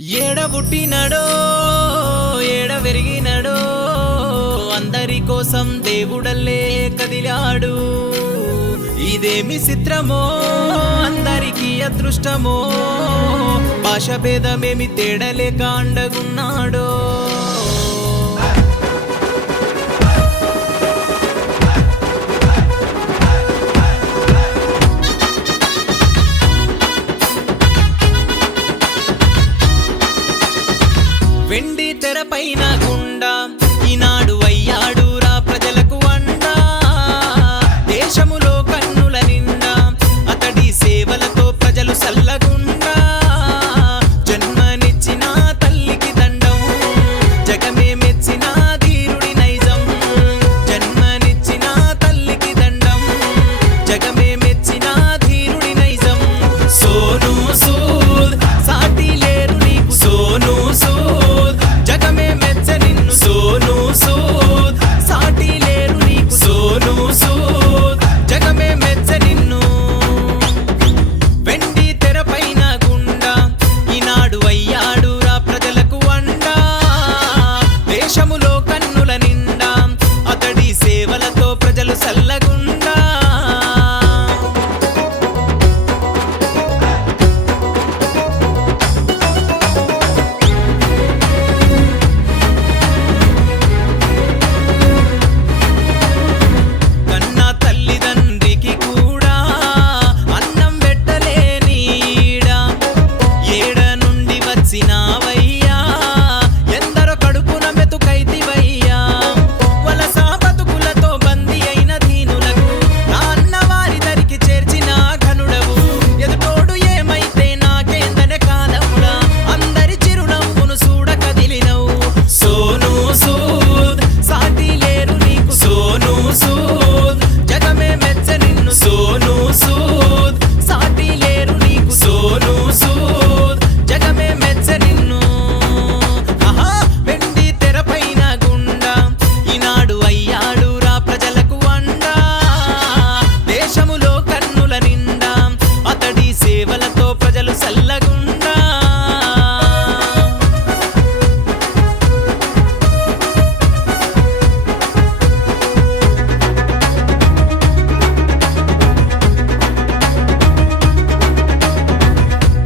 ఏడ పుట్టినడో ఏడ పెరిగినడో అందరి కోసం దేవుడల్లే కదిలాడు. ఇదేమి చిత్రమో అందరికీ అదృష్టమో, భాష భేదమేమి తేడలేక అండగున్నాడో. వెండి తెరపైన గుండా ఈనాడు అయ్యాడురా ప్రజలకు అండా. దేశములో కన్నుల నిండా అతడి సేవలతో ప్రజలు సల్లగుండా. జన్మనిచ్చిన తల్లికి దండం, జగమే మెచ్చిన ధీరుడి నైజం. జన్మనిచ్చిన తల్లికి దండం, జగమే మెచ్చిన ధీరుడి నైజం. సోనూ సూద్ సాటి లేరు నీకు, సోనూ సూద్ జగమే మెచ్చ నిన్ను. సోనూ సూద్ సాటి లేరు నీకు, సోనూ సూద్ జగమే మెచ్చ నిన్ను. వెండి తెరపైన గుండా ఈనాడు అయ్యాడురా ప్రజలకు అండా. దేశములో కన్నుల నిండా అతడి సేవలతో ప్రజలు సల్లగుండా. కన్నా తల్లిదండ్రికి కూడా అన్నం పెట్టలేని ఈడ. ఏడ నుండి వచ్చినావయ్యా, ఎందరో కడుపున మెతుకైతివయ్యా. వలస బతుకులతో బందీ అయిన దీనులకు నా అన్న వారి దరికి చేర్చిన ఘనుడవు. ఎదుటోడు ఏమైతే నాకేందనే కాలముడా, అందరి చిరునవ్వును చూడ కదిలినవు. సోనూ సూద్ సాటి లేరు నీకు, సోనూ సూద్ జగమే మెచ్చ నిన్ను. సోనూ సూద్ సాటి లేరు నీకు, సోనూ సూద్ జగమే మెచ్చ నిన్ను. ఆహా వెండి తెరపైన గుండా ఈనాడు అయ్యాడురా ప్రజలకు అండా. దేశములో కన్నుల నిండా అతడి సేవలతో ప్రజలు సల్లగుండా.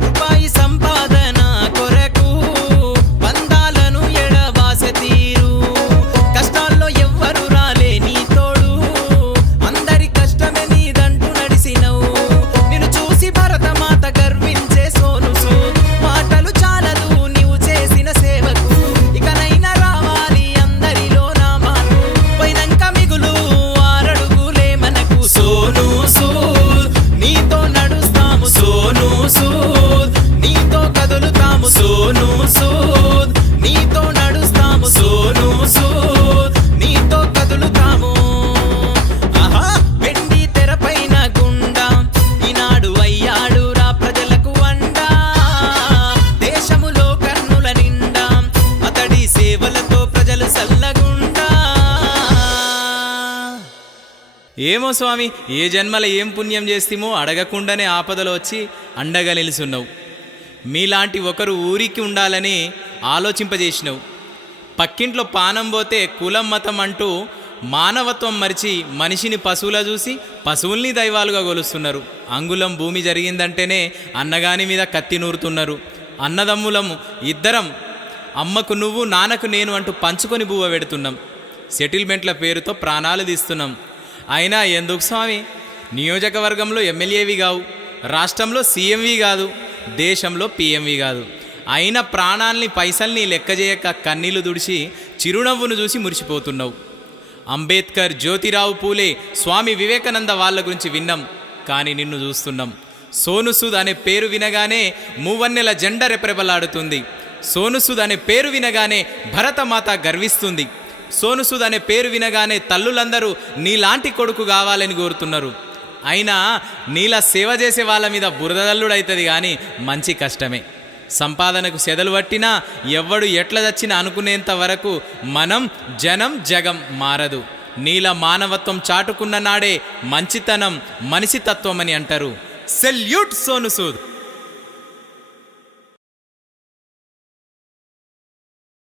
రూపాయి సంపాదన కొరకు బంధాలను ఎడబాసె తీరు. కష్టాల్లో ఎవ్వరు రాలే నీ తోడు, అందరి కష్టమే నీదంటూ నడిసినవు. నిన్ను చూసి భరతమాత గర్వించే సోనూ సూద్. మాటలు చాలదు నీవు చేసిన సేవకు, ఇకనైనా రావాలి అందరిలో నా మార్పు. పోయినంక మిగులు ఆరడుగులే మనకు. సోనూ సూద్ నీతో నడుస్తాము, సోనూ సూద్ నీతో కదులుతాము. సోనూ సూద్ నీతో నడుస్తాము, సోనూ సూద్ నీతో కదులుతాము. ఆహా వెండి తెరపైన గుండా ఈనాడు అయ్యాడురా ప్రజలకు అండా. దేశములో కన్నుల నిండా అతడి సేవలతో ప్రజలు సల్లగుండా. ఏమో స్వామి, ఏ జన్మల ఏం పుణ్యం చేస్తేమో అడగకుండానే ఆపదలో వచ్చి అండగా నిలుచున్నావు. మీలాంటి ఒకరు ఊరికి ఉండాలని ఆలోచింపజేసినావు. పక్కింట్లో పానం పోతే కులం మతం అంటూ మానవత్వం మరిచి మనిషిని పశువులా చూసి పశువుల్ని దైవాలుగా కొలుస్తున్నారు. అంగుళం భూమి జరిగిందంటేనే అన్నగాని మీద కత్తి నూరుతున్నారు. అన్నదమ్ములము ఇద్దరం, అమ్మకు నువ్వు నాన్నకు నేను అంటూ పంచుకొని బువ్వ పెడుతున్నాం. సెటిల్మెంట్ల పేరుతో ప్రాణాలు తీస్తున్నాం. అయినా ఎందుకు స్వామి, నియోజకవర్గంలో ఎమ్మెల్యేవి కావు, రాష్ట్రంలో సీఎంవి కాదు, దేశంలో పిఎంవి కాదు. అయినా ప్రాణాల్ని పైసల్ని లెక్క చేయక కన్నీళ్లు దుడిచి చిరునవ్వును చూసి మురిసిపోతున్నావు. అంబేద్కర్, జ్యోతిరావు పూలే, స్వామి వివేకానంద వాళ్ళ గురించి విన్నాం, కానీ నిన్ను చూస్తున్నాం. సోనూ సూద్ అనే పేరు వినగానే మూవన్నెల జెండా రెపరెపలాడుతుంది. సోనూ సూద్ అనే పేరు వినగానే భరతమాత గర్విస్తుంది. సోనూ సూద్ అనే పేరు వినగానే తల్లులందరూ నీలాంటి కొడుకు కావాలని కోరుతున్నారు. అయినా నీలా సేవ చేసే వాళ్ళ మీద బురదల్లుడవుతుంది కానీ మంచి కష్టమే. సంపాదనకు సెదలు పట్టినా ఎవ్వడు ఎట్లా చచ్చినా అనుకునేంత వరకు మనం జనం జగం మారదు. నీల మానవత్వం చాటుకున్న నాడే మంచితనం మనిషితత్వం అని అంటారు. సెల్యూట్ సోనూ సూద్.